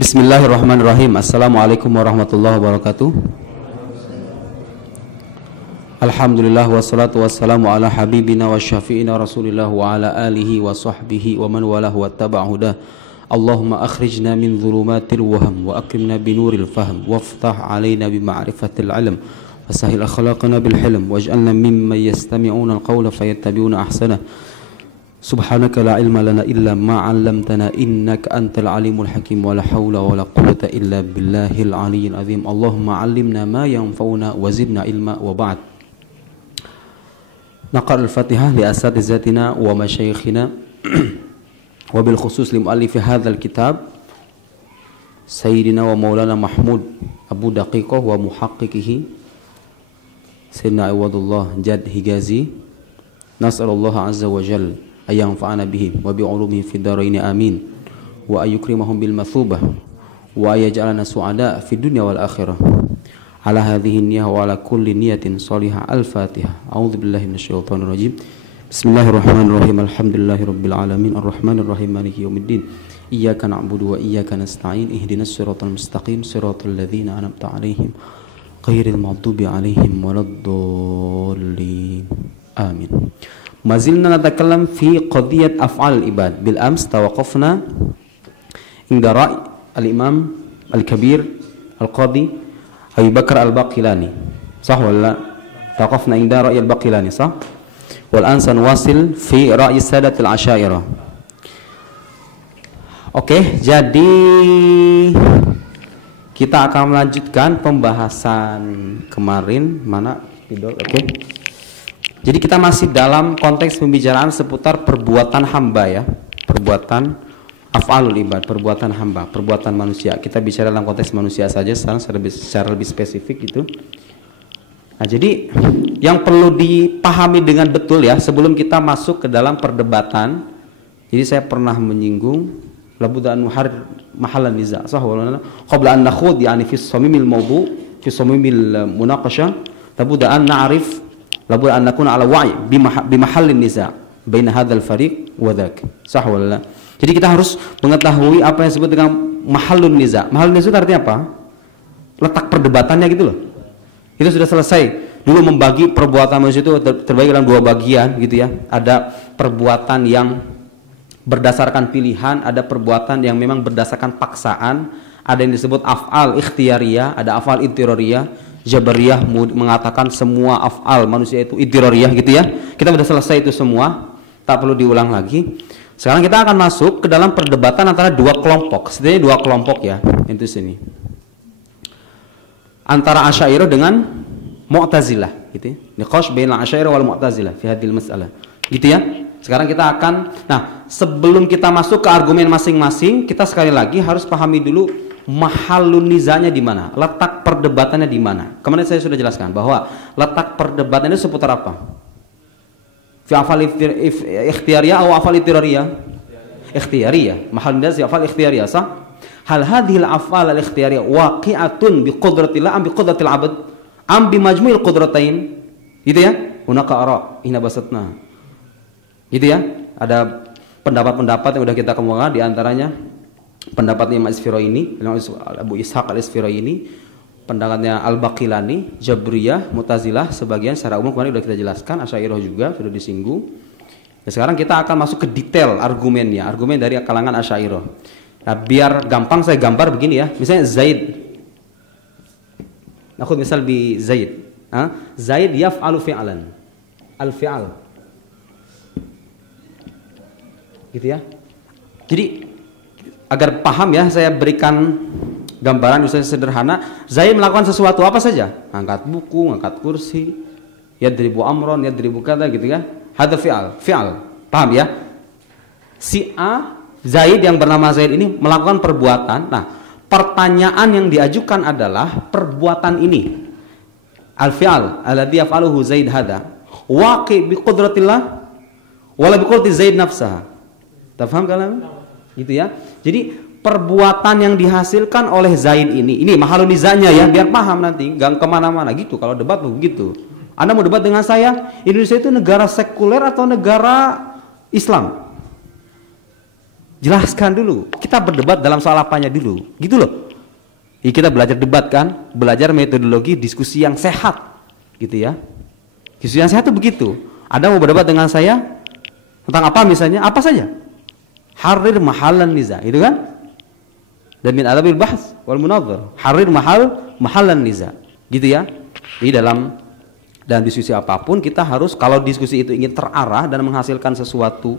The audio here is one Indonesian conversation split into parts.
Bismillahirrahmanirrahim. Assalamualaikum warahmatullahi wabarakatuh. Alhamdulillah wassalatu wassalamu ala habibina wa syafi'ina rasulillah wa ala alihi wa sahbihi wa man walahu wattaba'a hudah. Allahumma akhrijna min dhulumatil waham wa akrimna binuril fahm waftah alaina bima'rifatil ilm wa sahil akhlaqana bil hilm waj'alna mimman yastami'una al-qawla fayattabi'una ahsanah. Subhanaka la ilma lana illa ma 'allamtana innaka antal alimul hakim wa la haula wa la quwwata illa billahil aliyyil azim. Allahumma 'allimna ma yanfa'una wa zidna ilma wa ba'd. Naqra'ul Fatihah li asatizatina wa masyayikhina wa bil khusus li muallifi hadzal kitab Sayyidina wa Maulana Mahmud Abu Daqiqah wa muhaqqiqihi Sayyidina Iwadullah Jad Higazi. Nas'alullah azza wa jalla ayang fa'ana bihi wa bi'ulumihi fid daraini amin wa ayyukrimahum bil mathubah wa ayaj'alana su'ada fid dunya wal akhirah ala hadhihi niyyah wa ala kulli niyatin salihah. Al-Fatihah. A'udzu billahi minasyaitonir rajim. Bismillahirrahmanirrahim. Alhamdulillahi rabbil alamin arrahmanir rahim maliki yaumiddin iyyaka na'budu wa iyyaka nasta'in ihdinas siratal mustaqim siratal ladzina an'amta 'alaihim ghairil maghdubi 'alaihim waladdallin. Amin. Mazilna natakallam fi qadiyat af'al ibad. Bil ams tawaqafna inda ra'i al-imam al-kabir al-qadi Abu Bakar al-Baqilani. Sah wala? Tawaqafna inda ra'i al-Baqilani, sah? Wal an sanwasil fi ra'i sadat al-asyairah. Oke, jadi kita akan melanjutkan pembahasan kemarin. Mana idol? Oke. Jadi kita masih dalam konteks pembicaraan seputar perbuatan hamba ya, perbuatan af'alul ibad, perbuatan hamba, perbuatan manusia. Kita bicara dalam konteks manusia saja sekarang secara lebih spesifik gitu. Nah, jadi yang perlu dipahami dengan betul ya sebelum kita masuk ke dalam perdebatan. Jadi saya pernah menyinggung labudda an nuhar mahallan niza' sah wala qabla an nakhud yani fi samimil mawdu' fi samimil munaqashah labudda an na'rif labud an nakuna ala wa'i bi mahallin niza' baina hadzal fariq wa dzak. Sah wala? Jadi kita harus mengetahui apa yang disebut dengan mahallun niza'. Mahallun niza' artinya apa? Letak perdebatannya gitu loh. Itu sudah selesai. Dulu membagi perbuatan manusia itu terbagi dalam dua bagian gitu ya. Ada perbuatan yang berdasarkan pilihan, ada perbuatan yang memang berdasarkan paksaan, ada yang disebut af'al ikhtiyariyah, ada af'al idtirariyah. Jabariyah mengatakan semua af'al manusia itu idtirariyah gitu ya. Kita sudah selesai itu semua, tak perlu diulang lagi. Sekarang kita akan masuk ke dalam perdebatan antara dua kelompok. Setidaknya dua kelompok ya, itu sini. Antara Asy'ariyah dengan Mu'tazilah gitu ya. Niqash bainal Asy'ariyah wal Mu'tazilah fi hadhil mas'alah. Gitu ya. Sekarang kita akan sebelum kita masuk ke argumen masing-masing, kita sekali lagi harus pahami dulu mahallun nizanya di mana, letak perdebatannya di mana. Kemarin saya sudah jelaskan bahwa letak perdebatannya seputar apa? Fi afal ikhtiyariyah atau afal idtirariyah? Ikhtiyariyah. Mahallun nizah fi afal ikhtiyariyah, sah? Hal hadhil afal al-ikhtiyariyah waqi'atun bi qudratillah am bi qudratil 'abd am bi majmu'il qudratain? Gitu ya? Hunaka ara ina basatna. Gitu ya? Ada pendapat-pendapat yang sudah kita kemukakan di antaranya pendapatnya Imam Isfirayini, Abu Ishaq al-Isfirayini, pendapatnya Al-Baqilani, Jabriyah, Mu'tazilah, sebagian secara umum kemarin sudah kita jelaskan, Asy'ariyah juga sudah disinggung. Nah, sekarang kita akan masuk ke detail argumennya, argumen dari kalangan Asy'ariyah. Nah, biar gampang saya gambar begini ya. Misalnya Zaid. Aku misal bi Zaid. Zaid yaf'alu fi'lan. Al-fi'al. Gitu ya. Jadi agar paham ya, saya berikan gambaran misalnya sederhana. Zaid melakukan sesuatu apa saja, angkat buku, angkat kursi, yadribu amron, yadribu kata gitu ya. Hadza fi'al, paham ya? Si A, Zaid yang bernama Zaid ini melakukan perbuatan. Nah, pertanyaan yang diajukan adalah perbuatan ini, al-fi'al alladhi yaf'aluhu Zaid hadza waqi' bi qudratillah wala bi qudrati Zaid nafsaha. Tafham kalam? Gitu ya. Jadi perbuatan yang dihasilkan oleh Zaid ini mahallun nizanya ya, biar paham nanti, gak kemana-mana gitu. Kalau debat begitu. Anda mau debat dengan saya, Indonesia itu negara sekuler atau negara Islam? Jelaskan dulu. Kita berdebat dalam soal apanya dulu. Gitu loh. Kita belajar debat kan, belajar metodologi diskusi yang sehat. Gitu ya. Diskusi yang sehat itu begitu. Ada mau berdebat dengan saya tentang apa misalnya? Apa saja. Harir mahallan niza, gitu kan? Dan min adabil bahs wal munadhar. Harir mahallan niza. Gitu ya. Jadi dalam diskusi apapun kita harus, kalau diskusi itu ingin terarah dan menghasilkan sesuatu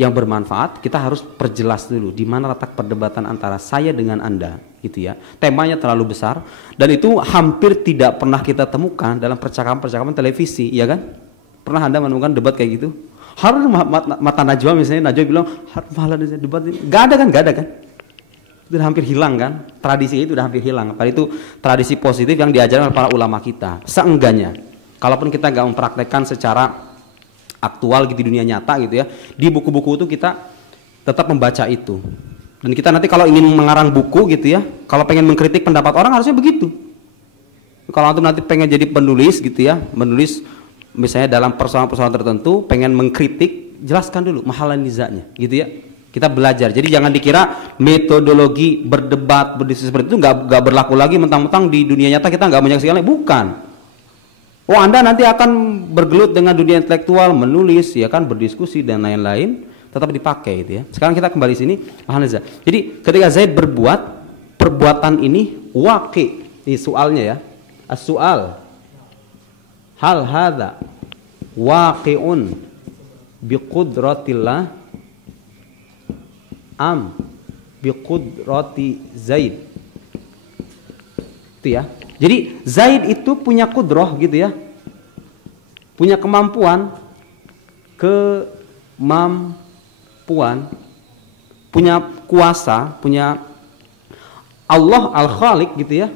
yang bermanfaat, kita harus perjelas dulu di mana letak perdebatan antara saya dengan Anda, gitu ya. Temanya terlalu besar dan itu hampir tidak pernah kita temukan dalam percakapan televisi, ya kan? Pernah Anda menemukan debat kayak gitu? Harus mata Najwa misalnya, Najwa bilang malah debat ini, nggak ada kan? Itu udah hampir hilang kan? Tradisi itu udah hampir hilang. Padahal itu tradisi positif yang diajarkan oleh para ulama kita. Seenggaknya, kalaupun kita nggak mempraktekkan secara aktual gitu di dunia nyata gitu ya, di buku-buku itu kita tetap membaca itu. Dan kita nanti kalau ingin mengarang buku gitu ya, kalau pengen mengkritik pendapat orang harusnya begitu. Kalau antum nanti pengen jadi penulis gitu ya, menulis misalnya dalam persoalan-persoalan tertentu, pengen mengkritik, jelaskan dulu mahalan nizanya gitu ya. Kita belajar. Jadi jangan dikira metodologi berdebat, berdiskusi seperti itu nggak berlaku lagi mentang-mentang di dunia nyata kita nggak menyaksikan. Bukan. Oh, Anda nanti akan bergelut dengan dunia intelektual, menulis, ya kan, berdiskusi dan lain-lain, tetap dipakai gitu ya. Sekarang kita kembali sini, jadi ketika Zaid berbuat perbuatan ini waqi, ini soalnya ya. As-su'al. Hal hadza waqi'un biqudratillah am biqudrati Zaid. Itu ya. Jadi Zaid itu punya kudroh gitu ya, punya kemampuan, punya kuasa, punya Allah al-Khaliq gitu ya.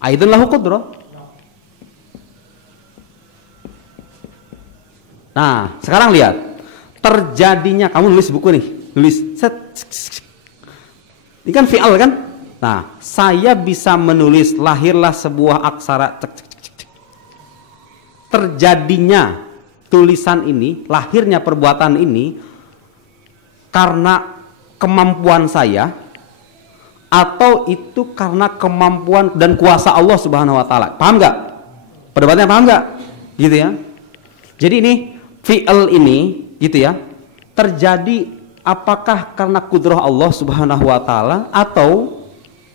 Aidan lahu kudroh. Nah, sekarang lihat terjadinya, kamu nulis buku nih, nulis. Ini kan fi'al kan? Nah, saya bisa menulis lahirlah sebuah aksara terjadinya tulisan ini, lahirnya perbuatan ini karena kemampuan saya atau itu karena kemampuan dan kuasa Allah Subhanahu wa taala. Paham nggak? Perdebatannya paham nggak? Gitu ya. Jadi ini fi'al ini gitu ya, terjadi apakah karena kudrah Allah Subhanahu wa taala atau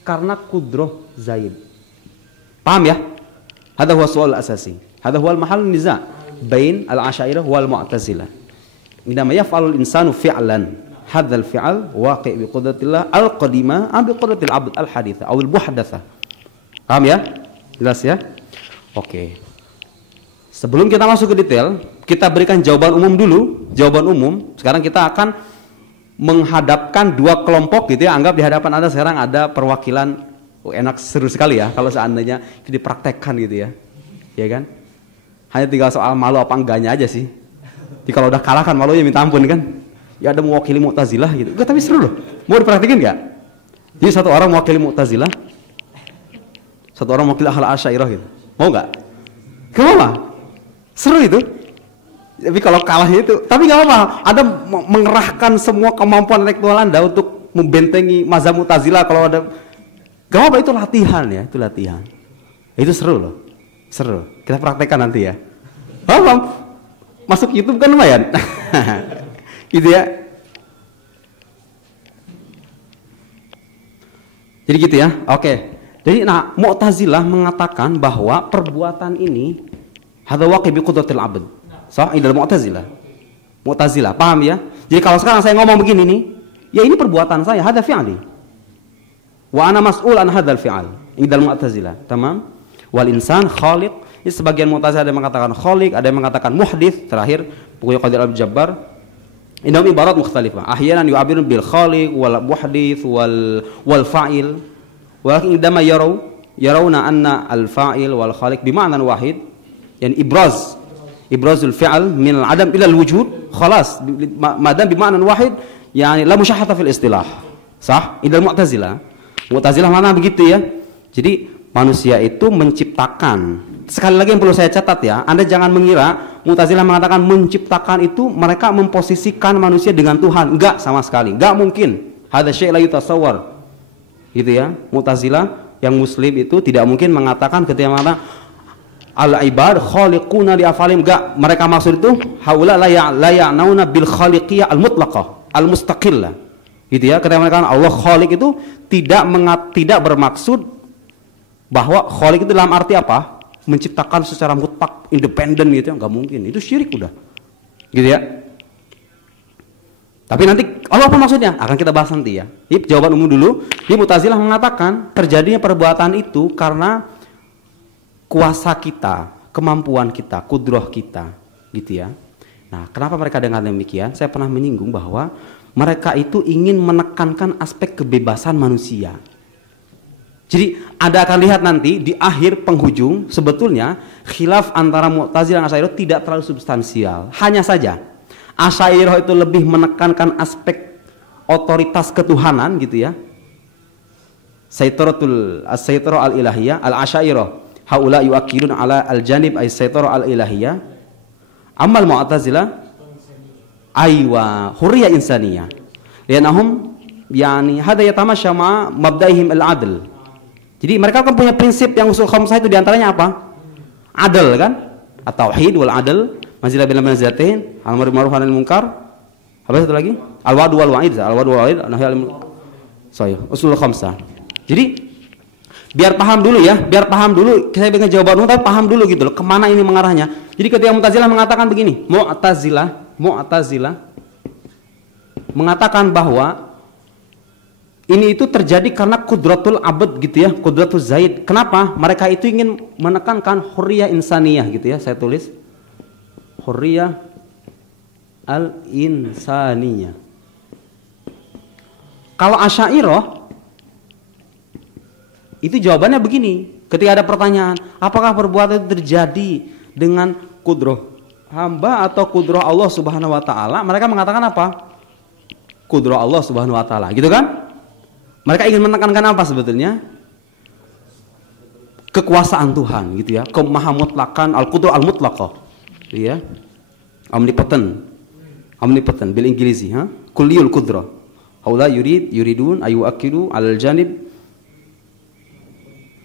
karena kudroh Zaid. Paham ya? Hadha huwa soal asasi. Hadha huwa al-mahal niza' bain al-asyairah wal mu'tazilah. Indama yaf'alul insanu fi'lan, hadha al-fi'al waqi' bi qudratillah al-qadimah am bi qudratil 'abd al-haditha aw al-muhdatsa. Paham ya? Jelas ya? Oke. Sebelum kita masuk ke detail, kita berikan jawaban umum dulu, jawaban umum. Sekarang kita akan menghadapkan dua kelompok gitu ya. Anggap di hadapan Anda sekarang ada perwakilan. Enak, seru sekali ya kalau seandainya itu dipraktekkan gitu ya. Ya kan? Hanya tinggal soal malu apa enggaknya aja sih. Jadi kalau udah kalah kan malunya minta ampun kan. Ya ada mewakili Mu'tazilah gitu. Enggak, tapi seru loh. Mau dipraktikin enggak? Jadi satu orang mewakili Mu'tazilah, satu orang mewakili Ahl Asy'ariyah gitu. Mau enggak? Kenapa? Seru itu. Tapi kalau kalahnya itu, tapi nggak apa-apa. Ada mengerahkan semua kemampuan intelektual Anda untuk membentengi mazhab Mu'tazilah. Kalau ada, nggak apa-apa, itu latihan ya, itu latihan. Itu seru loh, seru. Kita praktekkan nanti ya. Paham? Masuk YouTube kan lumayan, gitu ya. Jadi gitu ya, oke. Jadi nah Mu'tazilah mengatakan bahwa perbuatan ini hadza waqi' bi qudratil 'abd. Ini dalam Mu'tazilah, paham ya? Jadi kalau sekarang saya ngomong begini nih, ya ini perbuatan saya, hadza fi'li. Wa ana mas'ul an hadzal fi'al. Ini dalam Mu'tazilah, tamam? Wal insan khaliq. Ini sebagian Mu'tazilah ada yang mengatakan khaliq, ada yang mengatakan muhdits, terakhir buku Qadir Al-Jabbar. Indahum ibarat mukhtalifah. Ahyanan yu'abirun bil khaliq wal muhdits wal fa'il. Walakin idama yarawna anna al-fa'il wal khaliq bima'nan wahid. Yani ibrazul fi'al min al-adam ila al-wujud khalas madam bima'nan wahid yani la musyahhata fil istilah. Sah? Idal Mu'tazilah. Mu'tazilah mana begitu ya. Jadi manusia itu menciptakan sekali lagi yang perlu saya catat ya, Anda jangan mengira Mu'tazilah mengatakan menciptakan itu mereka memposisikan manusia dengan Tuhan. Enggak, sama sekali, enggak mungkin. Hadza syai' la yutasawwar. Gitu ya. Mu'tazilah yang muslim itu tidak mungkin mengatakan ketika mengatakan al-ibad khaliquna li afalim. Enggak, mereka maksud itu haula la ya'nauna bil khaliqiyah al-mutlaqah, al-mustaqillah. Gitu ya. Ketika mereka Allah khaliq itu tidak bermaksud bahwa khaliq itu dalam arti apa? Menciptakan secara mutlak, independen gitu ya, nggak mungkin. Itu syirik udah. Gitu ya. Tapi nanti Allah apa maksudnya? Akan kita bahas nanti ya. Ini jawaban umum dulu. Di Mu'tazilah mengatakan terjadinya perbuatan itu karena kuasa kita, kemampuan kita, kudroh kita, gitu ya. Nah, kenapa mereka dengan demikian? Saya pernah menyinggung bahwa mereka itu ingin menekankan aspek kebebasan manusia. Jadi Anda akan lihat nanti di akhir penghujung sebetulnya khilaf antara Mu'tazilah dan Asy'ariyah tidak terlalu substansial. Hanya saja Asy'ariyah itu lebih menekankan aspek otoritas ketuhanan gitu ya. Saytaratul al-ilahiyah, al-Asy'ariyah haula yu'akkidun ala al-janib as-saytarah al-ilahiyah. Amal Mu'tazilah aywa hurriyah insaniyah. Lianahum yani hada yatamasha ma mabda'ihim al-'adl. Jadi mereka kan punya prinsip yang usul khamsah itu diantaranya apa? Adil kan? At-tauhid wal adl, manzilah bil manzilatain, al-amr bil ma'ruf wa nahy anil munkar. Apa satu lagi? Al-wa'd wal wa'id, al-wa'd wal wa'id, nahy anil usul khamsah. Jadi biar paham dulu ya, biar paham dulu. Saya berikan jawaban tapi paham dulu gitu loh, kemana ini mengarahnya. Jadi ketika Mu'tazilah mengatakan begini, Mu'tazilah mengatakan bahwa ini itu terjadi karena kudratul abad gitu ya, kudratul zaid. Kenapa? Mereka itu ingin menekankan hurriyah insaniyah gitu ya. Saya tulis hurriyah al-insaniyah. Kalau Asy'ariyah itu jawabannya begini. Ketika ada pertanyaan, apakah perbuatan itu terjadi dengan kudrah hamba atau kudrah Allah Subhanahu wa taala? Mereka mengatakan apa? Kudrah Allah Subhanahu wa taala. Gitu kan? Mereka ingin menekankan apa sebetulnya? Kekuasaan Tuhan gitu ya, kemahamutlakan, al-qudrah al-mutlaqah. Ya. Omnipotent bil Inggris ha? Kulliyul qudrah. Haula yuridun ayu akidu al-janib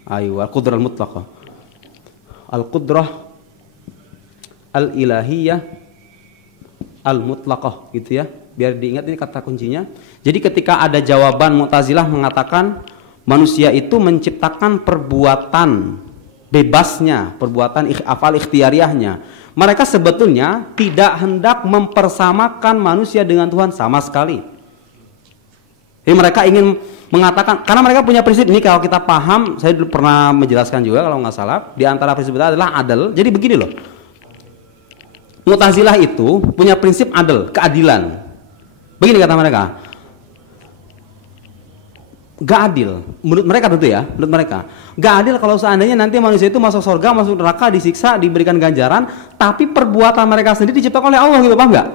ayu al-qudrah al-mutlaqah. Al-qudrah al-ilahiyah al-mutlaqah gitu ya. Biar diingat ini kata kuncinya. Jadi ketika ada jawaban Mu'tazilah mengatakan manusia itu menciptakan perbuatan bebasnya, perbuatan afal ikhtiariahnya. Mereka sebetulnya tidak hendak mempersamakan manusia dengan Tuhan sama sekali. Jadi mereka ingin mengatakan, karena mereka punya prinsip ini, kalau kita paham, saya dulu pernah menjelaskan juga kalau nggak salah, di antara prinsip itu adalah adil. Jadi begini loh, Mu'tazilah itu punya prinsip adil, keadilan. Begini kata mereka, gak adil menurut mereka tentu ya, menurut mereka gak adil kalau seandainya nanti manusia itu masuk surga, masuk neraka, disiksa, diberikan ganjaran, tapi perbuatan mereka sendiri diciptakan oleh Allah gitu, paham nggak?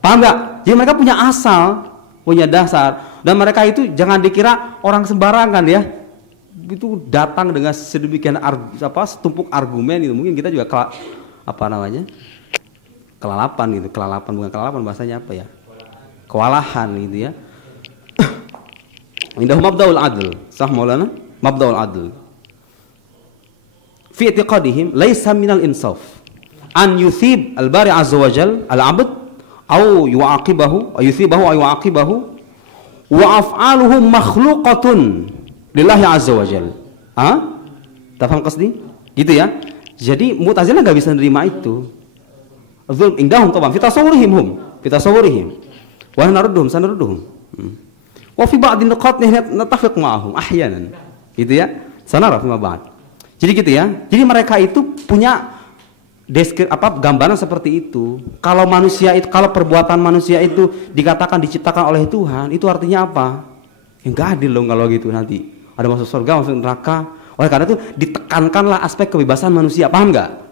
Paham nggak? Jadi mereka punya asal, punya dasar, dan mereka itu jangan dikira orang sembarangan ya, itu datang dengan sedemikian setumpuk argumen gitu. Mungkin kita juga kelalapan gitu, bukan kelalapan, bahasanya apa ya? Kewalahan gitu ya. Indahu mabda'ul adl, sah Maulana? Mabda'ul adl. Fi i'tiqadihim laisa minal insaf an yuthib al-bari azza wa jal al-'abd aw yu'aqibahu, yuthibahu aw yu'aqibahu wa af'aluhu makhluqatun lillahi azza wa jal. Tafham qasdi? Gitu ya. Jadi Mu'tazilah enggak bisa menerima itu. Zulm indahum taban fi tasawwurihim wa sanarudduhum wa fi ba'd an-nuqat natafiq ma'ahum ahyanan gitu ya, sanara fi ba'd. Jadi gitu ya, jadi mereka itu punya gambaran seperti itu. Kalau manusia itu, kalau perbuatan manusia itu dikatakan diciptakan oleh Tuhan, itu artinya apa? Ya enggak adil dong kalau gitu, nanti ada masuk surga, masuk neraka. Oleh karena itu ditekankanlah aspek kebebasan manusia, paham enggak?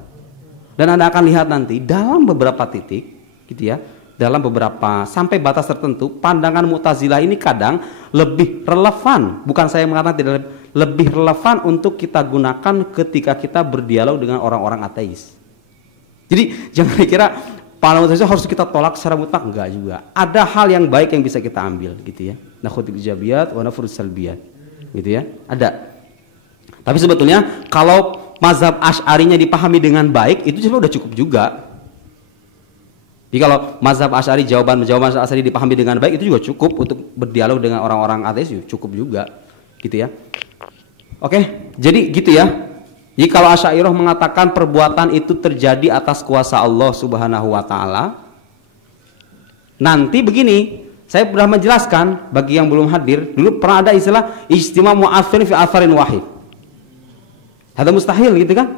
Dan Anda akan lihat nanti dalam beberapa titik gitu ya, dalam beberapa sampai batas tertentu pandangan Mu'tazilah ini kadang lebih relevan. Bukan saya mengatakan tidak lebih relevan untuk kita gunakan ketika kita berdialog dengan orang-orang ateis. Jadi jangan dikira pandangan itu harus kita tolak secara mutlak, enggak juga. Ada hal yang baik yang bisa kita ambil gitu ya. Nakhudul ijabiyat wa nafurus salbiyat. Gitu ya. Ada. Tapi sebetulnya kalau mazhab Asy'arinya dipahami dengan baik itu sudah cukup juga. Jadi kalau mazhab Asy'ari jawaban mazhab Asy'ari dipahami dengan baik itu juga cukup untuk berdialog dengan orang-orang ateis, cukup juga gitu ya. Oke, jadi gitu ya. Jadi kalau Asy'ariyah mengatakan perbuatan itu terjadi atas kuasa Allah Subhanahu wa taala, nanti begini, saya sudah menjelaskan bagi yang belum hadir, dulu pernah ada istilah ijtima' mu'athir fi atharin wahid. Ada mustahil gitu kan?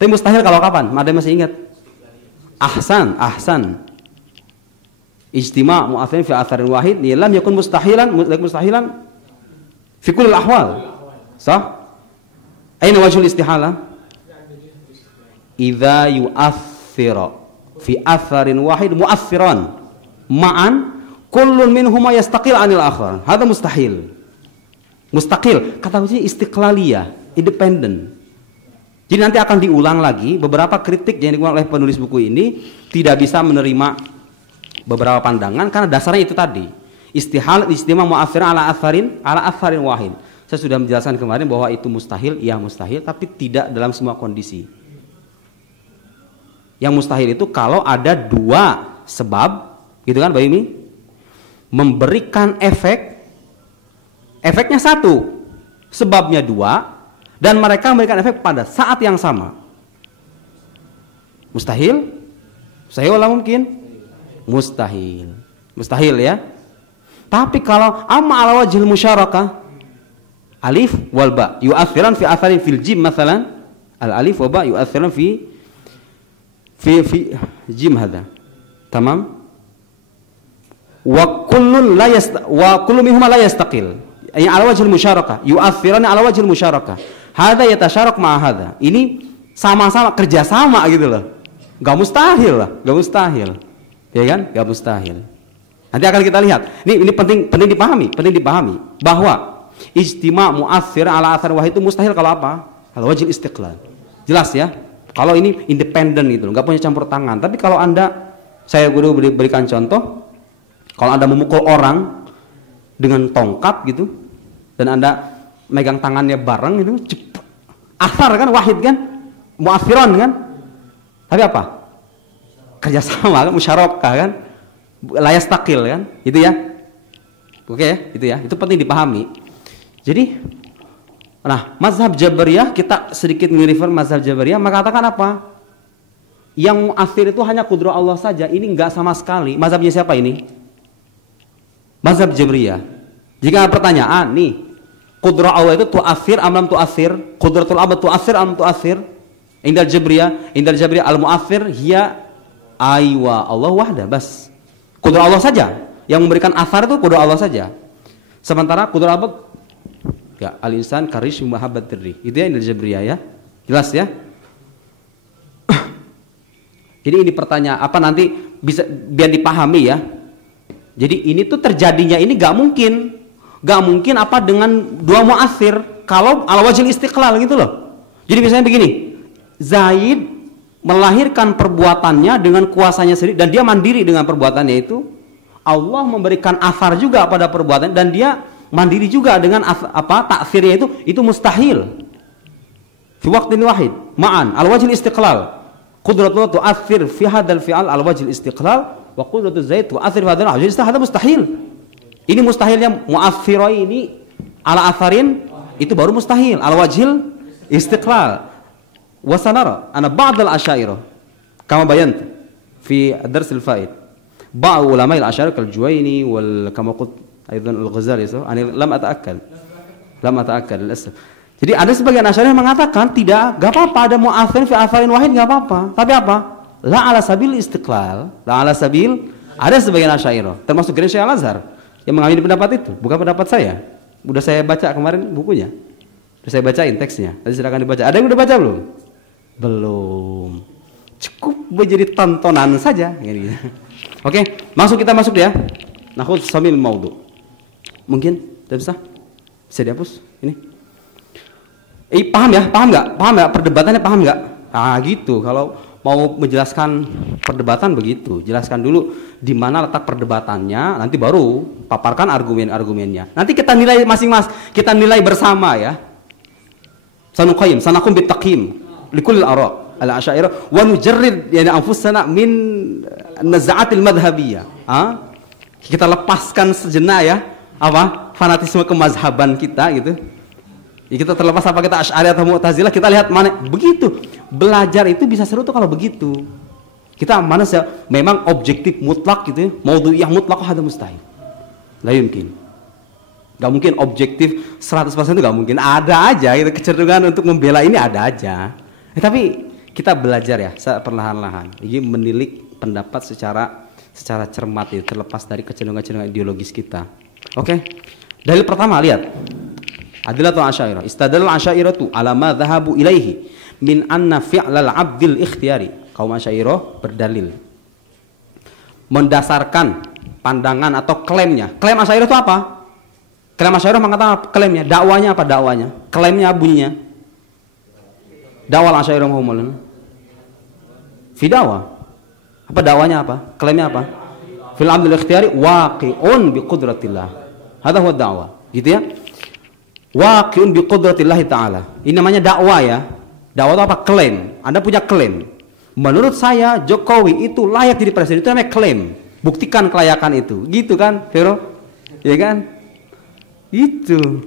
Tapi mustahil kalau kapan? Ada masih ingat? Ahsan. Ijtima' mu'athirin fi atharin wahid lam yakun mustahilan fi kulli al-ahwal. Sah? Aina wajhul istihala? Idza yu'aththira fi atharin wahid mu'athiran ma'an kullun minhuma yastaqil 'anil akhar. Hada mustahil. Mustaqil, kata kuncinya istiqlaliyah, independen. Jadi nanti akan diulang lagi beberapa kritik yang diulang oleh penulis buku ini tidak bisa menerima beberapa pandangan karena dasarnya itu tadi. Ijtima' mu'athir ala atharin wahid. Saya sudah menjelaskan kemarin bahwa itu mustahil, iya mustahil, tapi tidak dalam semua kondisi. Yang mustahil itu kalau ada dua sebab, gitu kan Mbak Imi? Memberikan efeknya satu, sebabnya dua, dan mereka memberikan efek pada saat yang sama. Mustahil? Mustahil wala mungkin? Mustahil ya. Tapi kalau amma ala wajhil musyarakah, alif wal ba yu'athiran fi atharin fil jim mathalan, al alif wa ba yu'athiran fi jim hada. Tamam? Wa kullu minhuma la yastaqil. Yang ala wajhil musyarakah, yu'athiran ala wajhil musyarakah. Hada yatasyarak ma'a hada. Ini sama-sama kerjasama gitu loh. Gak mustahil lah, gak mustahil. Ya kan? Gak mustahil. Nanti akan kita lihat. Ini penting dipahami bahwa ijtima' mu'athir ala athar wahid itu mustahil kalau apa? Kalau wajil istiqlal. Jelas ya? Kalau ini independen gitu loh, gak punya campur tangan. Tapi kalau Anda, saya dulu berikan contoh, kalau Anda memukul orang dengan tongkat gitu dan Anda megang tangannya bareng itu athar kan, wahid kan, mu'athiron kan, tapi apa? Kerjasama kan, musyarakah kan, layastakil kan, itu ya. Oke ya, itu ya, itu penting dipahami. Jadi, nah mazhab Jabariyah, kita sedikit nge-refer mazhab Jabariyah mengatakan apa? Yang mu'athir itu hanya kudrah Allah saja, ini enggak sama sekali. Mazhabnya siapa ini? Mazhab Jabariyah. Jika ada pertanyaan nih, kudrah Allah itu tu'athir am lam tu'athir? Kudratul abad tu'athir am tu'athir? Indal Jabriyah al-mu'athir hiya aywa Allah wahda bas. Kudrah Allah saja yang memberikan athar itu kudrah Allah saja. Sementara kudrah abad ya al-insan karish mahabbat dirri. Itu ya indal Jabriyah ya. Jelas ya? Jadi ini pertanyaan apa nanti bisa biar dipahami ya. Jadi ini tuh terjadinya ini gak mungkin apa dengan dua mu'athir kalau ala wajil istiqlal gitu loh. Jadi misalnya begini, Zaid melahirkan perbuatannya dengan kuasanya sendiri dan dia mandiri dengan perbuatannya itu. Allah memberikan athar juga pada perbuatan dan dia mandiri juga dengan taksirnya itu mustahil. Fi waqtin wahid, ma'an al wajil istiqlal. Qudratullah tu'athir fi hadzal fi'al al wajil istiqlal wa qudratu Zaid tu'athir fi hadzal wajil istiqlal. Hada mustahil. Ini mustahilnya mu'athiro ini ala atharin itu baru mustahil ala wajhil istiqlal. Wasanara ana ba'd al-asy'ariyah kama bayant fi dars al-faid. Ba'd ulama al-asy'ariyah kal-Juwayni wal kama qult aidan al-Ghazali ani lam ata'akkad al-asf. Jadi ada sebagian asy'ariyah mengatakan tidak, enggak apa-apa ada mu'athir fi atharin wahid enggak apa-apa. Tapi apa? La ala sabil istiqlal, la ala sabil. Ada sebagian asy'ariyah termasuk Syekh Al-Azhar yang mengambil pendapat itu, bukan pendapat saya. Udah saya baca kemarin bukunya. Udah saya bacain teksnya. Nanti silakan dibaca. Ada yang udah baca belum? Belum. Cukup menjadi tontonan saja. Oke, kita masuk ya. Nakhud samil maudhu. Mungkin tidak bisa? Bisa dihapus ini. Paham ya? Paham nggak? Paham nggak? Perdebatannya paham nggak? Ah gitu. Kalau mau menjelaskan perdebatan begitu, jelaskan dulu di mana letak perdebatannya, nanti baru paparkan argumen-argumennya. Nanti kita nilai masing-masing, kita nilai bersama ya. Sanakum bitaqim likulli ara' al-asy'ariyah wa nujarrid yani anfusana min naz'atil madhhabiyah. Kita lepaskan sejenak ya, apa? Fanatisme kemazhaban kita gitu. Ya, kita terlepas apa kita Asy'ari atau Mu'tazilah, kita lihat mana begitu. Belajar itu bisa seru tuh kalau begitu. Kita mana sih memang objektif mutlak gitu ya. Maudhu'iyah mutlaq hada mustahil. La yumkin. Gak mungkin objektif 100% itu gak mungkin. Ada aja gitu, kecenderungan untuk membela ini ada aja. Tapi kita belajar ya perlahan-lahan. Ini menilik pendapat secara cermat ya, terlepas dari kecenderungan ideologis kita. Oke. Dalil pertama lihat. Adillatul Asy'ariyah. Istadallal Asy'ariyah ala ma dhahabu ilaihi min anna fi'lal 'abdil ikhtiyari. Kaum Asy'ariyah berdalil mendasarkan pandangan atau klaimnya. Klaim Asy'ariyah itu apa? Klaim Asy'ariyah mengatakan klaimnya, dakwanya apa dakwanya? Klaimnya bunyinya. Dakwah Asy'ariyah Muhammadun. Fi dakwah. Apa dakwanya apa? Klaimnya apa? Fil 'abdil ikhtiyari waqi'un bi qudratillah. Hadza huwa dakwah. Gitu ya. Waqi'un bi qudratillah ta'ala. Ini namanya dakwah ya. Dakwah itu apa? Klaim. Anda punya klaim. Menurut saya Jokowi itu layak jadi presiden. Itu namanya klaim. Buktikan kelayakan itu. Gitu kan, Vero? Ya kan? Itu.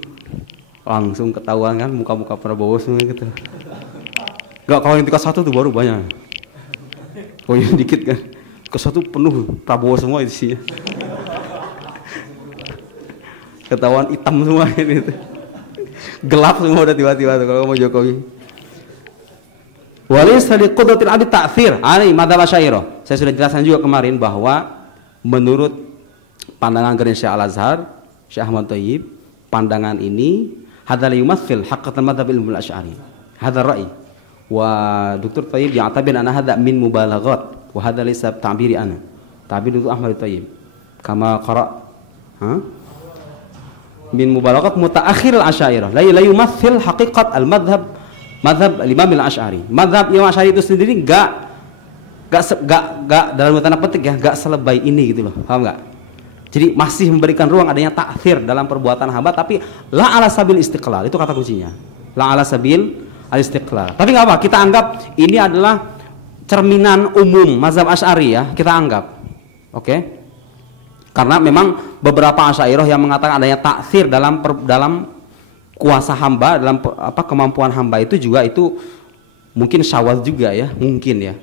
Langsung ketahuan kan muka-muka Prabowo semua gitu. Enggak, kalau yang tingkat 1 tuh baru banyak. Oh yang dikit kan. Ke 1 penuh Prabowo semua isinya. Ketahuan hitam semua gitu. Gelap semua udah tiba-tiba tuh kalau mau Jokowi. Walaysa li qudratil 'abdi ta'thir. Ini madzhab Asy'ariyah. Saya sudah jelaskan juga kemarin bahwa menurut pandangan Geren Syekh Al-Azhar, Syekh Ahmad Thayyib, pandangan ini hadza la yumathil haqqatan madzhab ilmu al-Asy'ari. Hadza ra'yi. Wa Dr. Thayyib ya'tabir anna hadza min mubalaghat wa hadza laysa ta'biri ana. Ta'bir Dr. Ahmad Thayyib. Kama qara' min mubalaghat mutaakhir al-Asy'ariyah. La yumathil haqiqat al-madhhab al-Imam al-Asy'ari. Madhab Imam Asy'ari itu sendiri enggak dalam tanda petik ya, enggak selebay ini gitu loh. Paham enggak? Jadi masih memberikan ruang adanya ta'thir dalam perbuatan hamba, tapi la ala sabil istiqlal. Itu kata kuncinya. La ala sabil al-istiqlal. Tapi enggak apa, kita anggap ini adalah cerminan umum mazhab Asy'ari ya, kita anggap. Oke? Karena memang beberapa Asy'ariyah yang mengatakan adanya ta'thir dalam kuasa hamba, dalam kemampuan hamba itu juga itu mungkin syawal juga ya, mungkin ya.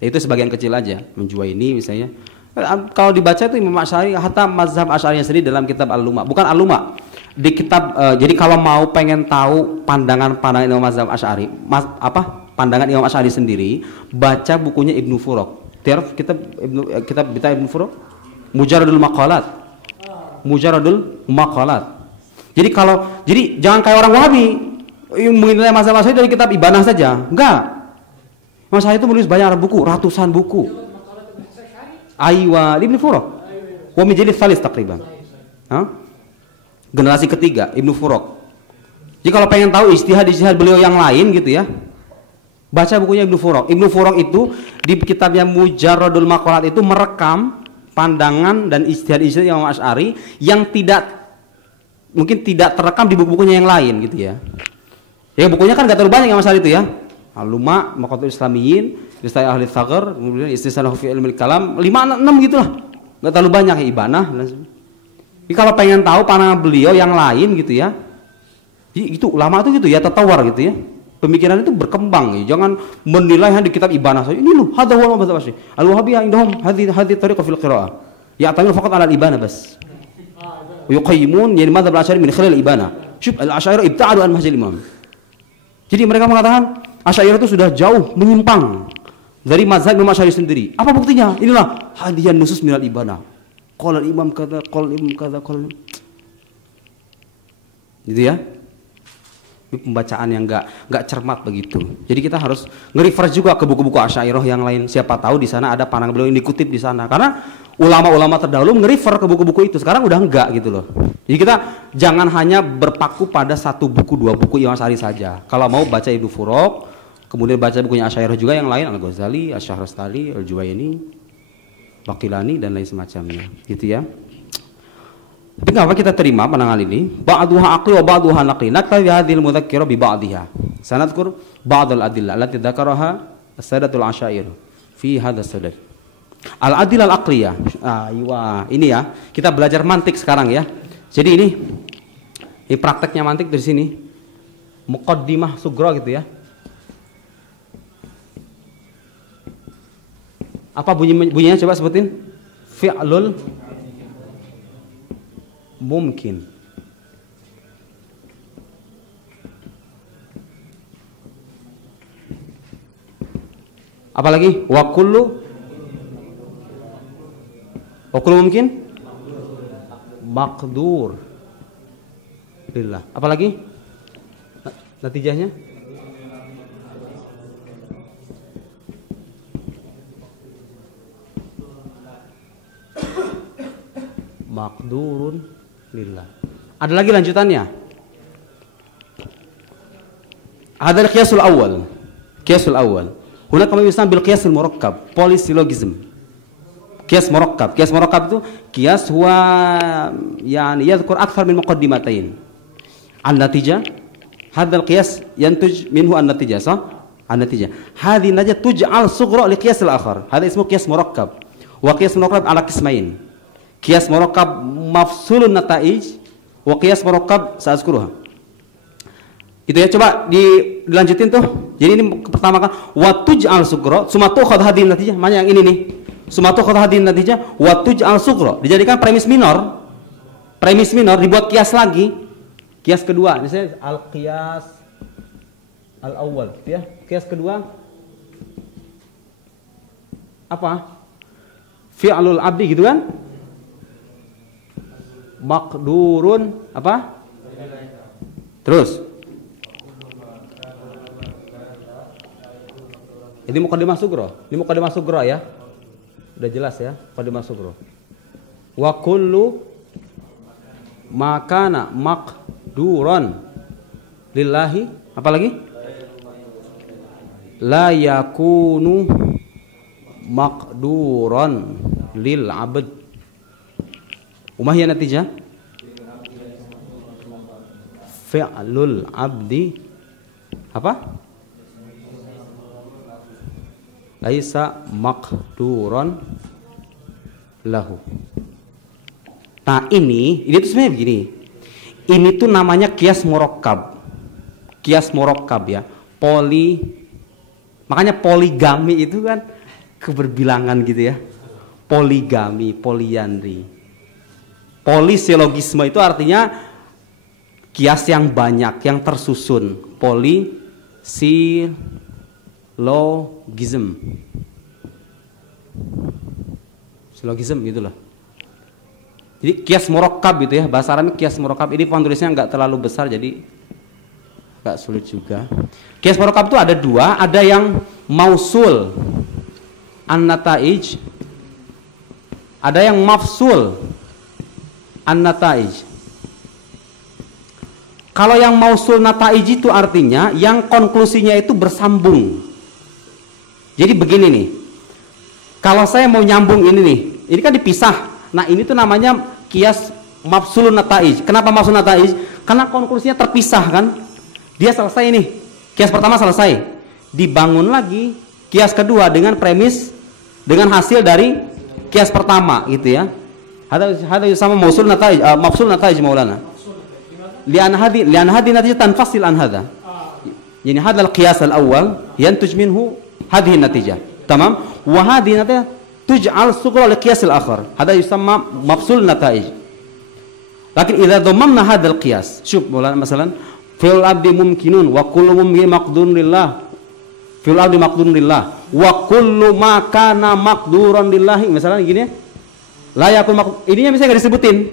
Itu sebagian kecil aja menjual ini misalnya. Kalau dibaca itu Imam Asy'ari hatta mazhab Asy'ari sendiri dalam kitab Al-Luma, bukan Al-Luma. Di kitab jadi kalau mau pengen tahu pandangan Imam mazhab Asy'ari, pandangan Imam Asy'ari sendiri, baca bukunya Ibnu Furuq. Kitab Ibnu Furuq, Mujarradul Maqalat. Mujarradul Maqalat. Jadi jangan kayak orang Wahabi yang menilai mazhab Asy'ari dari kitab Ibanah saja. Enggak. Mas saya itu menulis banyak buku, ratusan buku. Aywa, Ibnu Furuq. Wa Mijlis Salis takriban. Generasi ketiga Ibnu Furuq. Jadi kalau pengen tahu ijtihad beliau yang lain gitu ya, baca bukunya Ibnu Furuq. Ibnu Furuq itu di kitabnya Mujarradul Maqalat itu merekam pandangan dan ijtihad Imam Asy'ari yang mungkin tidak terekam di buku-bukunya yang lain gitu ya. Ya bukunya kan gak terlalu banyak Imam Asy'ari itu ya. Al-Luma, Maqatul Islamiyyin, Risale Ahli Tsaqr, kemudian Istisnah fi Ilmil Kalam, 5-6 gitu lah. Gak terlalu banyak ya, Ibanah. Jadi kalau pengen tahu pandangan beliau yang lain gitu ya. Itu ulama itu gitu ya, tatawar gitu ya. Pemikiran itu berkembang ya. Jangan menilai hanya di kitab Ibanah saja. Ini loh, hadza huwa mazhab Asy'ari. Al-Wahabiyyah indahum hadhihi tariqah fil qira'ah. Ya'tamilu faqat 'ala al-Ibanah bas. Yuqayyimun yani madzhab al-Asy'ari min khilal al-Ibanah. Syuf al-Asy'ari ibta'adu an manhaj Imam. Jadi mereka mengatakan Asy'ari itu sudah jauh menyimpang dari mazhab Imam Asy'ari sendiri. Apa buktinya? Inilah hadiyan nusus minal Ibanah. Qala al-imam kadza, qala al-imam kadza, qala. Gitu ya. pembacaan yang nggak cermat begitu. Jadi kita harus nge-refer juga ke buku-buku Asy'ariyah yang lain. Siapa tahu di sana ada pandangan beliau yang dikutip di sana. Karena ulama-ulama terdahulu nge-refer ke buku-buku itu. Sekarang udah enggak gitu loh. Jadi kita jangan hanya berpaku pada satu buku, dua buku Imam Asy'ari saja. Kalau mau baca Ibnu Furuq, kemudian baca bukunya Asy'ariyah juga yang lain, Al-Ghazali, Asy-Syahrastani, Al-Juwayni, Baqilani dan lain semacamnya. Gitu ya. Tapi kenapa kita terima pandangan ini? Ba'duha aqli wa ba'duha naqli. Naktabi hadhil mudzakkirah bi ba'diha. Sanadkur ba'dal adillah allati dzakaraha as-sadatul asy'ariyah fi hadha sadad. Al-adillah al-aqliyah. Aywa, ini ya. Kita belajar mantik sekarang ya. Jadi ini prakteknya mantik dari sini. Muqaddimah sughra gitu ya. Apa bunyinya coba sebutin? Fi'lul mungkin. Apalagi wa kullu mungkin maqdur lillah. Apalagi natijahnya maqdurun lillah. Ada lagi lanjutannya. Ada qiyasul awal. Qiyasul awal. Hunaka ma yusamma bil qiyasul murakkab, polisilogism. Qiyas murakkab. Qiyas murakkab itu qiyas huwa yani yadhkur akthar min muqaddimatain. An-natijah hadzal qiyas yantuj minhu an-natijah, sah? An-natijah. Hadhihi najah tuj'al sughra li qiyas al-akhar. Hadha ismu qiyas murakkab. Wa qiyas murakkab ala qismain. Qiyas murakkab mafsulun nataij wa qiyas murakkab sa'azkuruha. Itu ya, coba dilanjutin tuh. Jadi ini pertama kan wa tuj'al sughra summa tu'khadh hadhihi natijah. Mana yang ini nih? Summa tu'khadh hadhihi natijah wa tuj'al sughra. Dijadikan premis minor. Premis minor dibuat qiyas lagi. Qiyas kedua, misalnya al-qiyas al-awwal, gitu ya. Qiyas kedua apa? Fi'lul abdi gitu kan? Maqdurun apa? Terus ini muqaddimah sughra. Ini muqaddimah sughra ya. Udah jelas ya, muqaddimah sughra. Wa kullu makana maqduran lillahi, apa lagi? La yakunu maqduran lil abd. Umahya natijah fi'lul abdi apa? Laisa maqduran lahu. Nah ini tuh sebenarnya begini. Ini tuh namanya qiyas murakkab. Qiyas murakkab ya. Makanya poligami itu kan keberbilangan gitu ya. Poligami, poliandri. Polisilogisme itu artinya kias yang banyak, yang tersusun. Silogism gitulah. Jadi kias murakkab gitu ya, bahasa Arabnya kias murakkab. Ini penulisnya nggak terlalu besar jadi nggak sulit juga. Kias murakkab itu ada dua, ada yang mausul an-nataij, ada yang mafsul an-nataij. Kalau yang mausul nataij itu artinya yang konklusinya itu bersambung. Jadi begini nih, kalau saya mau nyambung ini kan dipisah. Nah ini tuh namanya kias mafsulun nataij. Kenapa mafsul nataij? Karena konklusinya terpisah kan. Dia selesai nih, kias pertama selesai, dibangun lagi kias kedua dengan premis, dengan hasil dari kias pertama gitu ya. Hada sama mafsul nataij maulana. Lian hadi natijah tanfasil an hada. Yani hada al-qiyas al-awwal yantuj minhu hadhihi natijah. Tamam? Wa hadhihi natijah tuj'al sughra li-qiyas al-akhar. Hada yusamma mafsul nataij. Lakin idza dhammamna hada al-qiyas, syuf maulana masalan fil abdi mumkinun wa kullu mumkin maqdurun lillah. Fil abdi maqdurun lillah wa kullu ma kana maqduran lillahi. Misalnya gini ya. La yakun ininya bisa enggak disebutin.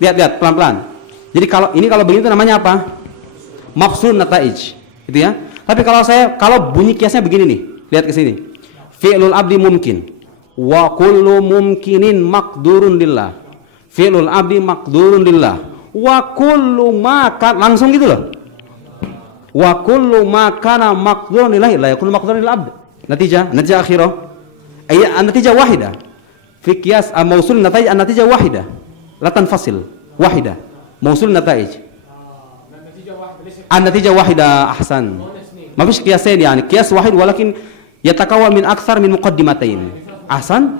Lihat pelan-pelan. Jadi kalau begini itu namanya apa? mafsul nataij. Gitu ya. Tapi kalau bunyi kiasnya begini nih. Lihat ke sini. Fi'lul abdi mumkin. Wa kullu mumkinin maqdurun lillah. Fi'lul abdi maqdurun lillah. Wa kullu ma langsung gitu loh. Wa kullu ma kana maqdurun lillah la yakunu maqdurun lil abd. Natijah akhirah. Natijah wahidah. Fi qiyas mausul nataij natijah wahidah. La tanfasil. Wahidah. Mausul nataij. Natijah wahidah ahsan. Ma fish qiyasain yani qiyas wahid walakin yatakawwan min aktsar min muqaddimatain. Ahsan?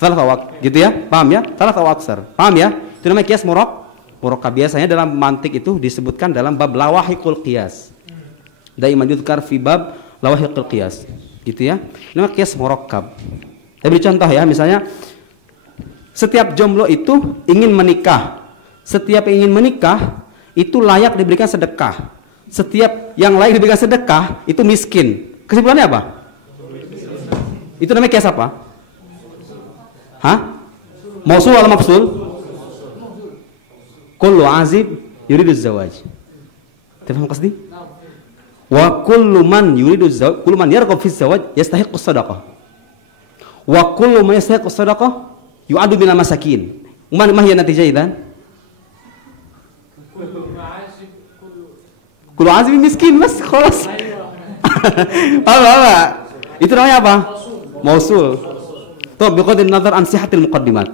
Salah tawak gitu ya? Paham ya? Salah tawak aksar. Paham ya? Itu namanya qiyas murakkab. Biasanya dalam mantik itu disebutkan dalam bab lawahiqul qiyas. Daiman yudhkar fi bab lawahiqul qiyas. Gitu ya? Ini namanya qiyas murakkab. Saya beri contoh ya, misalnya setiap jomblo itu ingin menikah. Setiap ingin menikah itu layak diberikan sedekah. Setiap yang layak diberikan sedekah itu miskin. Kesimpulannya apa? Itu namanya kias apa? Hah? Mausul atau mafsul? Kullu azib yuridu zawaj. Tafham qasdi? Wa kullu man yuridu zawaj, kullu man yarghab fi zawaj yastahiqqu sadaqah. Wa kullu man yastahiqqu sadaqah yu'adu minal masakin. Ma hiya natijah idzan? Kullu azib miskin mas, khalas. Apa? Itu namanya apa? Mausul. Tuh, biqadri nazar an sihatil muqaddimat.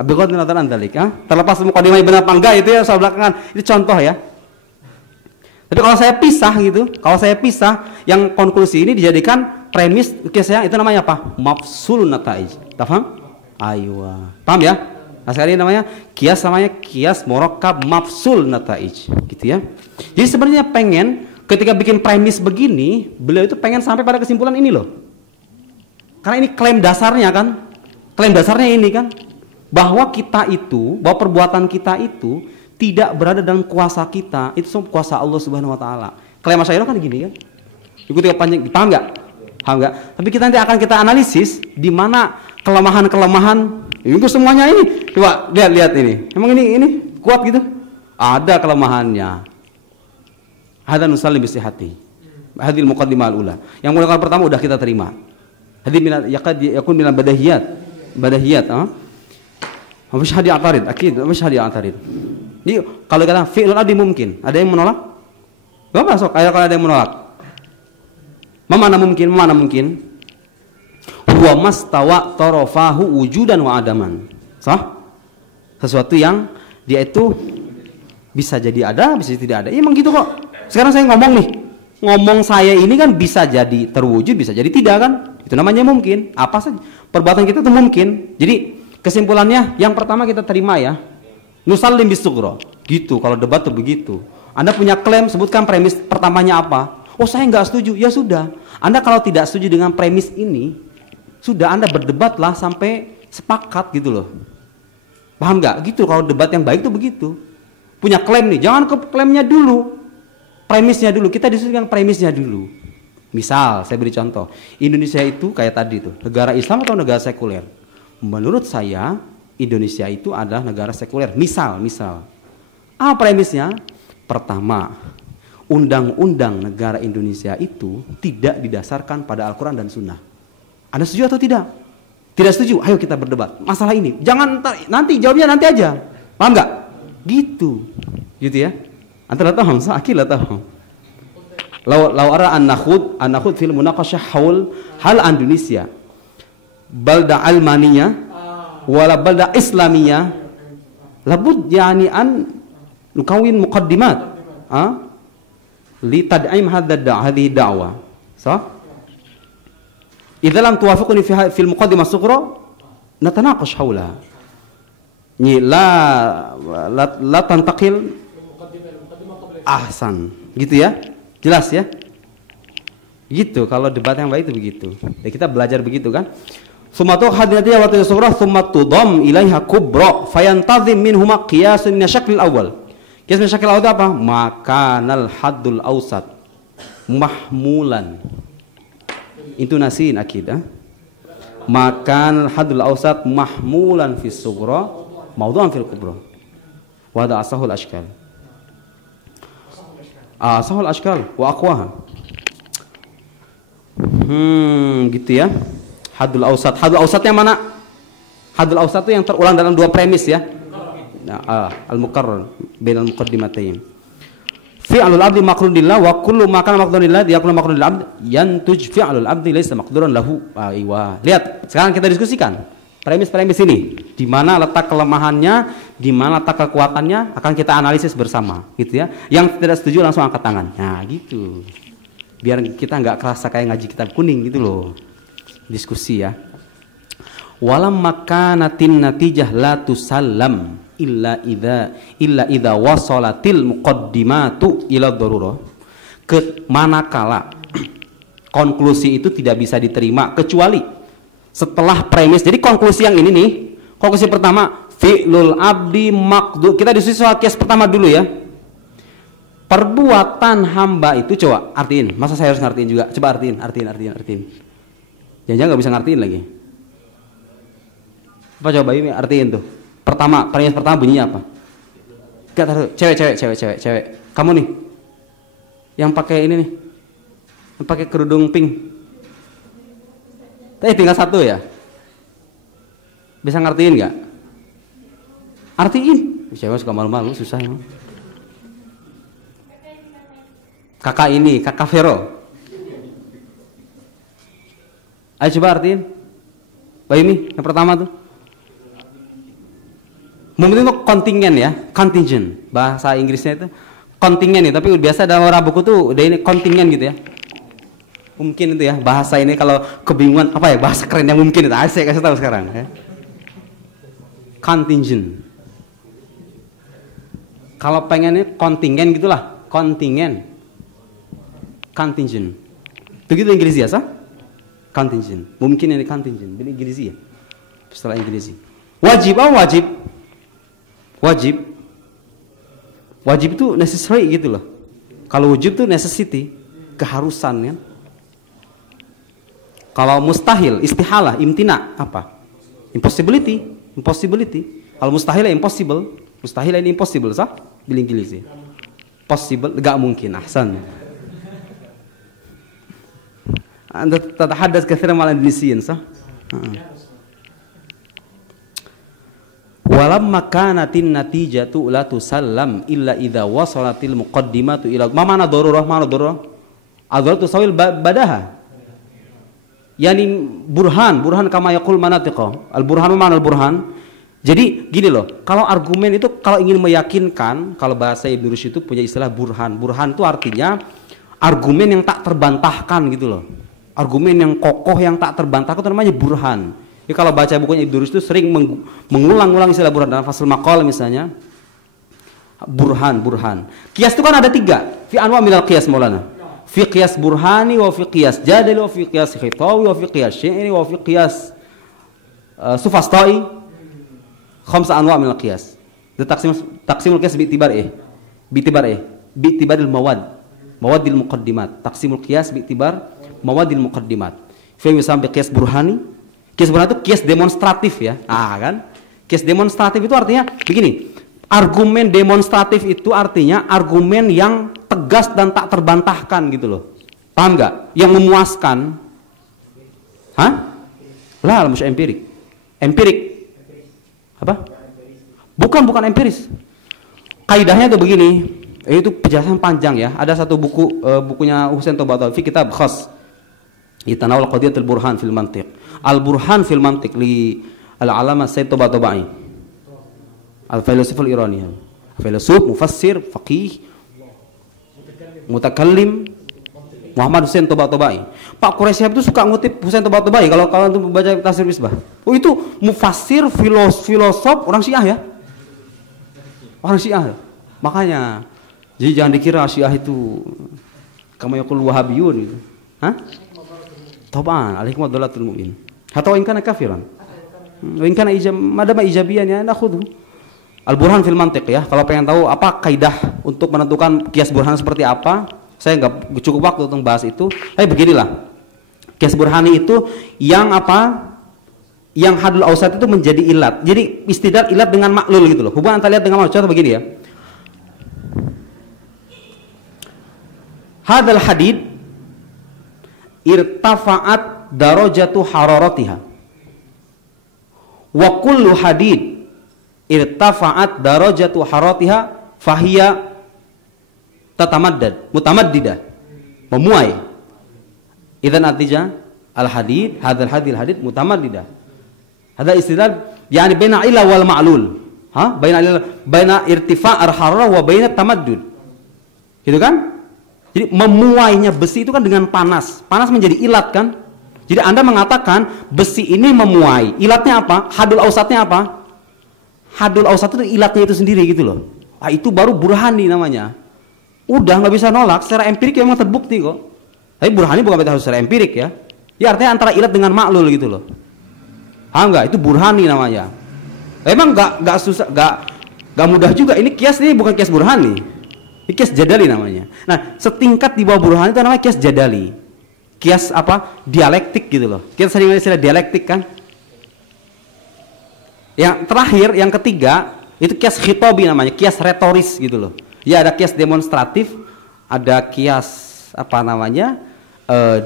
Biqadri nazar an dzalik, terlepas muqaddimah benar apa enggak itu ya soal belakangan. Itu contoh ya. Tapi kalau saya pisah, yang konklusi ini dijadikan premis kiasnya itu namanya apa? Mafsulun nataij. Paham? Aywa. Paham ya? Nah, sekali namanya kias murakkab mafsul nataij, gitu ya. Jadi sebenarnya ketika bikin premis begini, beliau itu pengen sampai pada kesimpulan ini loh. Karena ini klaim dasarnya kan, ini kan, bahwa perbuatan kita itu tidak berada dalam kuasa kita, itu semua kuasa Allah Subhanahu Wa Taala. Klaim Asy'ariyah kan gini kan, ikuti panjang, paham nggak? Tapi kita nanti akan kita analisis di mana kelemahan. Itu semuanya ini, coba lihat ini, emang ini kuat gitu? Ada kelemahannya. Hada nusalli bisihati. Hadil muqaddimah al-ula. Yang mulai pertama udah kita terima. Hadil yakun minal badahiyat. Mafis hadi atarid, akid, mafis hadi atarid. Jadi kalau kata fi'lul abdi mungkin, ada yang menolak? Gak masuk. Kalau ada yang menolak. Mana mungkin? Huwa mastawa tarafahu wujudan wa adaman. Sah? Sesuatu yang dia itu bisa jadi ada, bisa tidak ada. Emang gitu kok. Sekarang saya ngomong saya ini kan bisa jadi terwujud, bisa jadi tidak kan? Itu namanya mungkin. Apa saja perbuatan kita itu mungkin. Jadi kesimpulannya yang pertama kita terima ya. Nusallim bisughra. Gitu kalau debat tuh begitu. Anda punya klaim, sebutkan premis pertamanya apa? Oh, saya nggak setuju. Ya sudah. Anda kalau tidak setuju dengan premis ini, sudah Anda berdebatlah sampai sepakat gitu loh. Paham nggak? Gitu kalau debat yang baik tuh begitu. Punya klaim nih, jangan ke klaimnya dulu. Premisnya dulu, kita diskusikan premisnya dulu. Misal, saya beri contoh. Indonesia itu kayak tadi tuh, negara Islam atau negara sekuler? Menurut saya, Indonesia itu adalah negara sekuler. Misal. Apa premisnya? Pertama, undang-undang negara Indonesia itu tidak didasarkan pada Al-Quran dan Sunnah. Anda setuju atau tidak? Tidak setuju? Ayo kita berdebat. Masalah ini, jangan nanti jawabnya nanti aja. Paham nggak? Gitu ya. Anta la taham, akil la taham. Law ara an nakhud fil munaqashah haul hal Indonesia balda almaniya wala balda islamiyah labud yani an nukawin muqaddimat li tad'im hadhihi da'wa. Sah? Idza lam tuwafiquni fil muqaddimah sughra natanaqash haulaha. Ni la tantaqil ahsan, gitu ya, jelas ya, gitu. Kalau debat yang baik itu begitu. Ya, kita belajar begitu kan. Sumatu hadinatiya wa tasawwura sumatu dam ilaiha kubra fayantazim minhuma qiyasun min asy-syaklil awwal. Qiyas min asy-syaklil awwal apa? Makanal haddul awsat mahmulan. Itu nasiin akidah. Makanal haddul awsat mahmulan fis sughra mawdu'an fil kubra. Wa hadha asahul ashkal. Sahul ashkal wa aqwaha. Gitu ya. Hadul ausat. Hadul ausatnya mana? Hadul ausat itu yang terulang dalam dua premis ya. Al-mukarrar bainal muqaddimatain. Fi'lul abdi maqrunillah wa kullu ma kana maqrunillah yakunu maqrunil abd yantuj fi'lul abdi laysa maqduran lahu. Lihat, sekarang kita diskusikan premis-premis ini. Di mana letak kelemahannya, di mana letak kekuatannya akan kita analisis bersama, gitu ya. Yang tidak setuju langsung angkat tangan. Nah, gitu. Biar kita nggak kerasa kayak ngaji kitab kuning gitu loh. Diskusi ya. Walam makanatin natijah la tusallam illa idza wasalatil muqaddimatu ila darurah. Ke manakala konklusi itu tidak bisa diterima kecuali setelah premis. Jadi konklusi yang ini nih, konklusi pertama fi'lul abdi maqdur. Kita diskusi soal kias pertama dulu ya. Perbuatan hamba itu, coba artiin. Masa saya harus ngartiin juga? Coba artiin. Jangan-jangan nggak bisa ngartiin lagi. Apa coba ini artiin tuh? Pertama, premis pertama bunyinya apa? Gak tahu. Cewek. Kamu nih, yang pakai ini nih, yang pakai kerudung pink. Tinggal satu ya. Bisa ngertiin nggak? Artiin. Cewek suka malu-malu, susah emang. Kakak ini, kakak Vero. Ayo coba artiin. Ini yang pertama tuh. Mungkin itu kontingen ya, contingent. Bahasa Inggrisnya itu kontingen nih, tapi biasa dalam orang buku tuh udah ini kontingen gitu ya. Mungkin itu ya, bahasa ini kalau kebingungan apa ya, bahasa keren yang mungkin itu. Saya kasih tahu sekarang ya. Contingent. Kalau pengennya kontingen gitulah, kontingen. Contingent. Begitu Inggris ya, sah? Contingent. Mungkin ini contingent, ini Inggris ya. Setelah Inggris. Wajib apa wajib? Wajib itu necessary gitu loh. Kalau wajib itu necessity, keharusan kan. Kalau mustahil, istihalah, imtina apa? Impossibility. Kalau mustahil ya impossible. Mustahil ini impossible, sah? Bilang Inggris. Possible, gak mungkin. Ahsan. Anda tatahaddas katsiran mal Indonesian, sah? Walamma kanatin natijatu la tusallam illa idza wasalatil muqaddimatu ila mana darurah. Adzal tusawil badaha. Yani burhan kama yaqul manatiqa. Al burhan mana al burhan? Jadi gini loh, kalau argumen itu kalau ingin meyakinkan, kalau bahasa Ibnu Rushd itu punya istilah burhan. Burhan itu artinya argumen yang tak terbantahkan gitu loh. Argumen yang kokoh yang tak terbantahkan itu namanya burhan. Jadi kalau baca bukunya Ibnu Rushd itu sering mengulang-ulang istilah burhan dalam Fathul Maqal misalnya. Burhan. Qiyas itu kan ada 3. Fi anwa' minal qiyas Maulana. Fi qiyas burhani wa fi qiyas jadali wa fi qiyas khitawi wa fi qiyas syi'ri wa fi qiyas sufastai. Khamsa anwa' minal qiyas. Taqsimul qiyas bi'tibaril mawadil muqaddimat. Taqsimul qiyas bi'tibar mawadil muqaddimat. Fi misal qiyas burhani. Qiyas burhani itu qiyas demonstratif ya. Kan? Qiyas demonstratif itu artinya begini. Argumen demonstratif itu artinya argumen yang tegas dan tak terbantahkan gitu loh. Paham nggak? Yang memuaskan. Lah, mesti empirik. Empirik. Apa? Bukan empiris. Kaidahnya tuh begini. Itu penjelasan panjang ya. Ada satu bukunya Husain Tabatabai, kitab khas. Itanawal qadiyatul burhan fil mantiq. Al-Burhan fil Mantiq li al-Alama Sayyid Tabatabai. Al-Filosof al-Irani. Filosof, mufassir, faqih, mutakallim Muhammad Husain Tabatabai. Pak Quraisy itu suka ngutip Husain Tabatabai kalau untuk baca tafsir Misbah. Itu mufassir, filosof orang Syiah ya. Orang Syiah. Makanya jadi jangan dikira Syiah itu kama yaqul Wahabiyun gitu. Taban, alaikum wadlatul mu'min. Hatta in kana kafiran. Wa in kana madama ijabiyan ya nakhudhu. Al-Burhan fil Mantiq ya. Kalau pengen tahu apa kaidah untuk menentukan qiyas burhan seperti apa, saya nggak cukup waktu untuk bahas itu. Tapi beginilah. Qiyas burhani itu yang apa? Yang hadul ausat itu menjadi ilat. Jadi istidlal ilat dengan maklul gitu loh. Hubungan antara ilat dengan maklul. Contoh begini ya. hadal hadid irtafa'at darajatu hararatiha wa kullu hadid irtafa'at darajatu hararatiha fahiya mutamaddidah, memuai. Idzan natijah al-hadid, hadzal hadid mutamaddidah. Hadza istilah yani baina illa wal ma'lul. Baina irtifa' al-hararah wa baina tamaddud. Gitu kan? Jadi memuainya besi itu kan dengan panas. Panas menjadi ilat kan? Jadi Anda mengatakan besi ini memuai. Ilatnya apa? Hadul ausatnya apa? Hadul ausat itu ilatnya itu sendiri gitu loh. Itu baru burhani namanya. Udah nggak bisa nolak, secara empirik memang terbukti kok. Tapi burhani bukan berarti harus secara empirik ya. Ya artinya antara ilat dengan maklul gitu loh. Enggak, itu burhani namanya. Emang nggak susah, nggak mudah juga. Ini kias ini bukan kias burhani. Ini kias jadali namanya. Nah, setingkat di bawah burhani itu namanya kias jadali. Kias apa? Dialektik gitu loh. Kita sering istilah dialektik kan. Yang terakhir, yang ketiga, itu kias khitobi namanya, kias retoris gitu loh. Ya ada kias demonstratif, ada kias apa namanya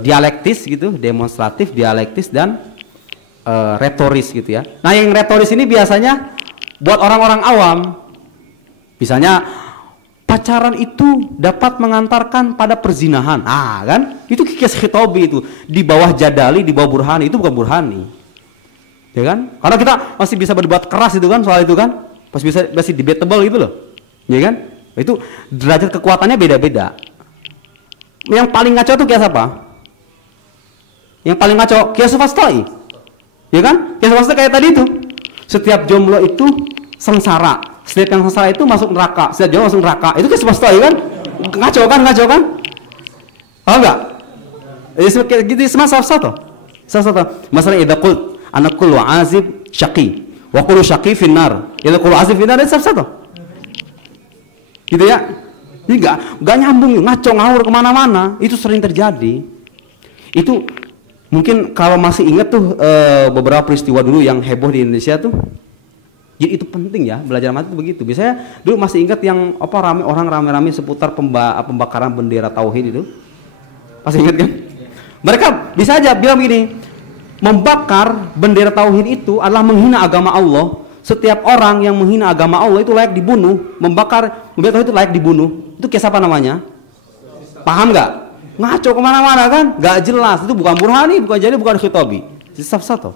dialektis gitu, demonstratif, dialektis dan retoris gitu ya. Nah yang retoris ini biasanya buat orang-orang awam, misalnya pacaran itu dapat mengantarkan pada perzinahan, kan? Itu kias khitobi itu di bawah jadali, di bawah burhani, itu bukan burhani, ya kan? Karena kita masih bisa berdebat keras itu kan soal itu kan, masih debatable gitu loh, ya kan? Itu derajat kekuatannya beda-beda. Yang paling ngaco itu kias apa? Yang paling ngaco kias sufastoi, ya kan? Kias sufastoi kayak tadi itu. Setiap jomblo itu sengsara. Setiap yang sengsara itu masuk neraka. Setiap jomblo masuk neraka. Itu kias sufastoi kan? Ngaco kan? Ngaco kan? Oh enggak? Gitu semua satu. Masalah idza qult ana kullu azib syaqi wa kullu syaqi finnar. Idza kullu azib finnar itu satu. Gitu ya, ini nggak nyambung, ngaco ngawur kemana-mana, itu sering terjadi. Itu mungkin kalau masih ingat tuh beberapa peristiwa dulu yang heboh di Indonesia tuh, jadi itu penting ya belajar mati itu begitu. Biasanya dulu masih ingat yang apa orang rame-rame seputar pembakaran bendera tauhid itu, masih ingat kan? Mereka bisa aja bilang begini, membakar bendera tauhid itu adalah menghina agama Allah. Setiap orang yang menghina agama Allah itu layak dibunuh. Membakar bendera tauhid itu layak dibunuh. Itu kias apa namanya? Paham nggak? Ngaco kemana-mana kan? Nggak jelas. Itu bukan burhani, bukan jadi, bukan khitobi. Safsato.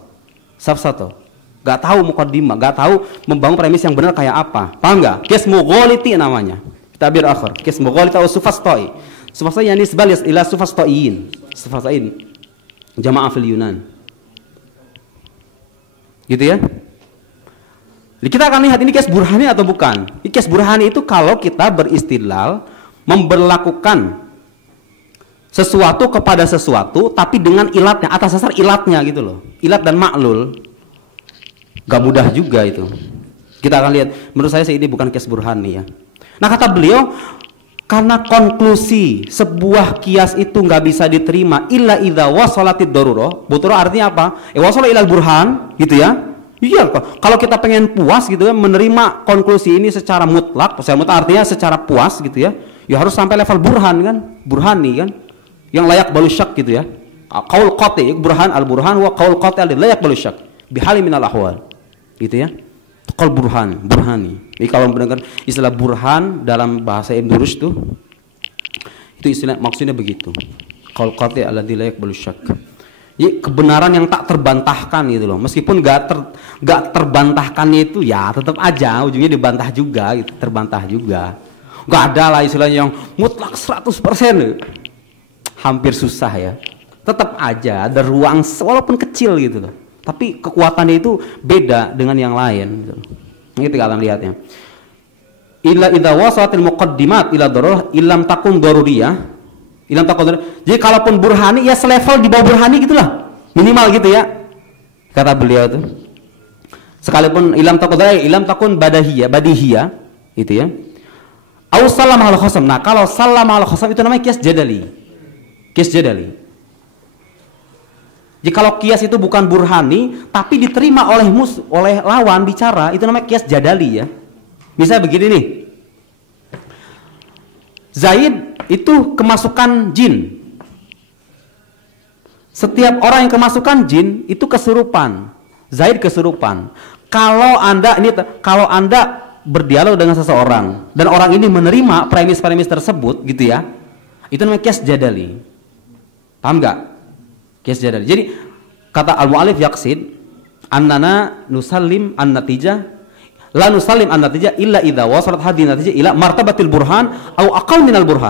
Nggak tahu muqaddimah, nggak tahu membangun premis yang benar kayak apa. Paham nggak? Kias mughaliti namanya. Tabir akhir. Kias mughaliti atau sufastoi. Sufastoi yang nisbah ila sufastoiin. Sufastoiin. Jamaah fil Yunan. Gitu ya? Kita akan lihat ini kias burhani atau bukan. Kias burhani itu kalau kita beristidlal memberlakukan sesuatu kepada sesuatu tapi dengan ilatnya, atas dasar ilatnya gitu loh. Ilat dan maklul. Gak mudah juga itu. Kita akan lihat. Menurut saya ini bukan kias burhani ya. Nah kata beliau, karena konklusi sebuah kias itu nggak bisa diterima illa idza wasalatid darurah. Darurah artinya apa? Wasala ilal burhan gitu ya. Iya, kalau kita pengen puas gitu ya, menerima konklusi ini secara mutlak artinya secara puas gitu ya, ya harus sampai level burhan kan, burhani kan, yang layak balu syak gitu ya. Qaul qati, burhan al-burhan wa qaul qati layak balu syak bihali minal ahwal gitu ya. Qaul burhani. Jadi kalau mendengar istilah burhan dalam bahasa Ibnu Rushd itu istilah maksudnya begitu. Qaul qati alladzi layak balu syak. Jadi kebenaran yang tak terbantahkan gitu loh. Meskipun gak terbantahkannya itu ya tetap aja ujungnya dibantah juga gitu, terbantah juga. Gak ada lah istilahnya yang mutlak 100%. Hampir susah ya. Tetap aja ada ruang walaupun kecil gitu loh. Tapi kekuatannya itu beda dengan yang lain gitu. Ini kita akan lihatnya. Illa idza wasatil muqaddimat ila darurah illam takun daruriyah. Jadi kalaupun burhani ya selevel di bawah burhani gitulah minimal gitu ya kata beliau itu. Sekalipun ilam takun badihiyah itu ya. Au salam al khasam. Nah kalau salam al khasam itu namanya kias jadali. Jadi kalau kias itu bukan burhani tapi diterima oleh lawan bicara itu namanya kias jadali ya. Misalnya begini nih. Zaid itu kemasukan jin. Setiap orang yang kemasukan jin itu kesurupan. Zaid kesurupan. Kalau Anda berdialog dengan seseorang dan orang ini menerima premis-premis tersebut gitu ya, itu namanya qiyas jadali. Paham nggak? Qiyas jadali. Jadi kata al-mu'allif yaqsid annana nusallim an-natijah la nusallim an-natijah illa idza wasalat hadhihi natijah ila martabatil burhan au aqal minal burhan.